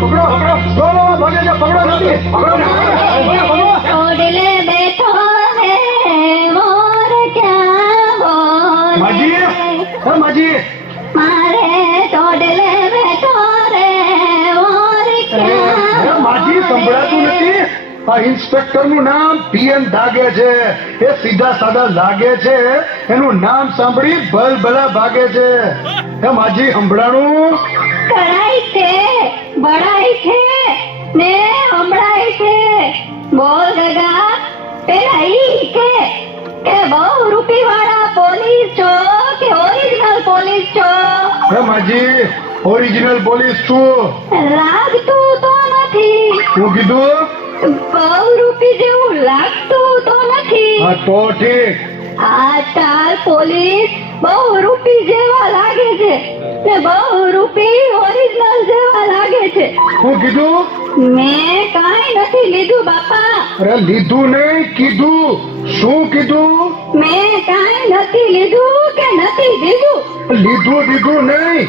પકડો ભાગે છે, પકડો નથી, પકડો. ટોડલે બેઠો રે મોર ક્યાં બોલે. માજી મારે ટોડલે બેઠો રે મોર ક્યાં માજી સંભળાતું નથી. આ ઇન્સ્પેક્ટર નું નામ પીએન દાગે છે. એ સીધા સાદા લાગે છે, એનું નામ સાંભળી ભલભલા ભાગે છે. હે માજી સંભળાણું? કળાઈ છે, બળાઈ છે ને હમણાઈ છે. બોલ ગગા, પેલા ઈ કે બહુ રૂપી વાળા પોલીસ છો કે ઓરિજિનલ પોલીસ છો? હે માજી ઓરિજિનલ પોલીસ છું. લાગતું તો નથી. શું કીધું? બહુ રૂપી જેવું લાગતું તો નથી. હા તો ઠીક. આજકાલ પોલીસ બહુ રૂપી જેવા લાગે છે ને બહુ રૂપી ઓરિજિનલ જેવા લાગે છે. શું કીધું? મેં કાંઈ નથી લીધું બાપા. અરે લીધું નહીં, કીધું. શું કીધું? મેં કાંઈ નથી લીધું કે નથી દીધું. લીધું નહીં,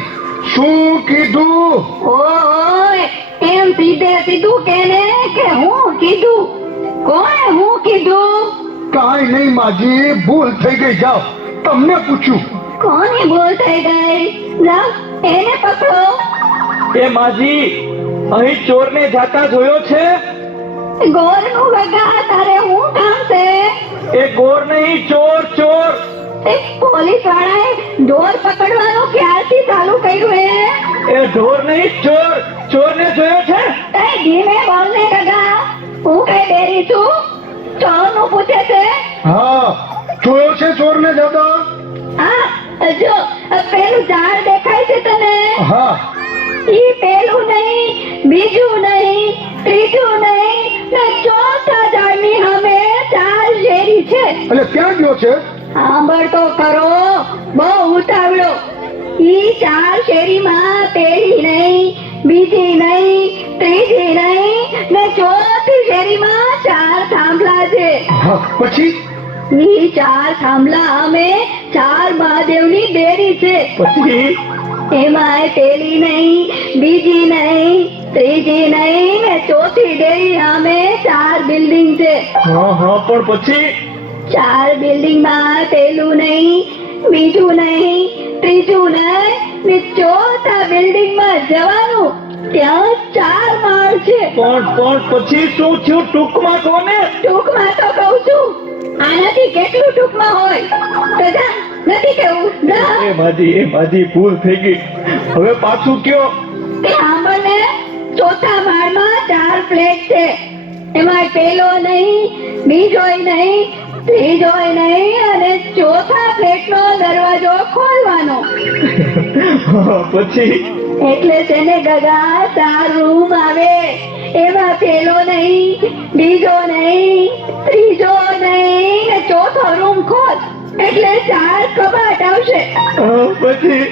શું કીધું? ઓય એમ સીધે સીધું કેને કે હું કીધું? કોણે હું કીધું? કાંઈ નહીં માજી, ભૂલ થઈ ગઈ. જાઓ, તમને પૂછ્યું. કોની ભૂલ થઈ ગઈ? જાઓ એને પકડો. એ માજી, અહીં ચોરને જાતા જોયો છે? ગોરનું ગગા, તારે હું કામ છે? એ ગોર નહીં, ચોર ચોર. પોલીસ વાળાએ ઢોર પકડવાનું ક્યારથી ચાલુ કર્યું હે? એ ઢોર નહીં, ચોર. ચોરને જોયો છે? કઈ ધીમે બોલ ને ગગા, હું કઈ બેરી છું? ચોરનું પૂછે છે? હા, જોયો છે ચોરને જતો? હા, જો પેલું ઝાડ દેખાય છે તને? હા. ઈ પેલું નહીં, બીજું નહીં, ત્રીજું નહીં ને ચોથા ઝાડની સામે 4 શેરી છે. એટલે ક્યાં ગયો છે? સાંભળ તો ખરો, બહુ ઉતાવળો. ઈ 4 શેરીમાં પેલી નહીં, બીજી નહીં, ત્રીજી નહીં ને ચોથી શેરીમાં 4 થાંભલા છે. હા, પછી? ઈ 4 થાંભલા અમે 4 મહાદેવની ડેરી છે. પછી એમાં પેલી નહીં, બીજી નહીં, ત્રીજી નહીં ને ચોથી ડેરી સામે 4 બિલ્ડિંગ છે. હા પણ પછી? 4 બિલ્ડિંગમાં પેલું નહીં, બીજું નહીં, ત્રીજું નહીં ને ચોથા બિલ્ડિંગમાં જવાનું. ત્યાં 4 માળ છે. પણ પછી શું થયું? ટૂંકમાં કોને? ટૂંકમાં તો કહું છું, આનાથી કેટલું ટૂંકમાં હોય? તો જા, નથી કેવું? જા. એ માજી ભૂલ થઈ ગઈ. હવે પાછું કયો. તે સાંભળને, ચોથા માળમાં 4 ફ્લેટ છે. એમાં પેલો નહીં, બીજોય નહીં, ત્રીજોય નહીં અને ચોથા ફ્લેટનો દરવાજો ખોલવાનો. પછી? એટલે છે ને ગગા, 4 રૂમ આવે. એમાં પેલો નહીં, બીજો નહીં, ત્રીજો નહીં ને ચોથો રૂમ ખોલ એટલે 4 કબાટ આવશે. પછી?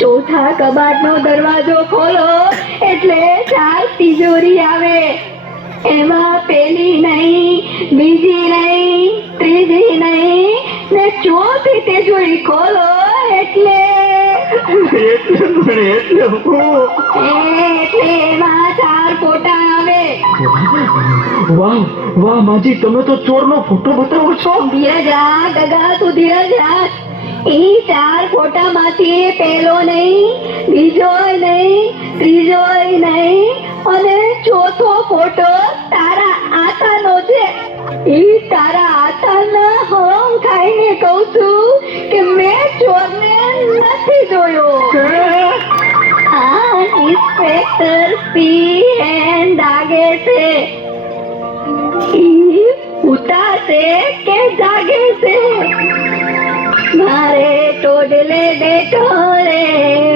ચોથા કબાટનો દરવાજો ખોલો એટલે 4 તિજોરી આવે. એમાં પેલી નહીં, બીજી નહીં, ત્રીજી નહીં ને ચોથી તિજોરી ખોલો એટલે એમાં 4 ફોટા આવે. વાહ માજી, તમે તો ચોરનો ફોટો બતાવો છો. ધીરજ રાખ ગગા, તું ધીરજ રાખ. ઈ 4 ફોટામાંથી પેલો નહીં, બીજોય નહીં, ત્રીજોય નહીં અને ચોથો ફોટો તારા આતાનો છે. ઈ તારા આતાના હમ ખાઈને કહું છું કે મેં ચોરને નથી જોયો. આ ઇન્સ્પેક્ટર પીએન દાગે છે. ઈ ઉતારશે કે જાગે છે? મારે ટોડલે બેઠો રે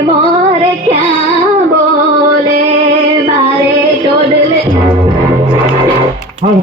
મોર ક્યાં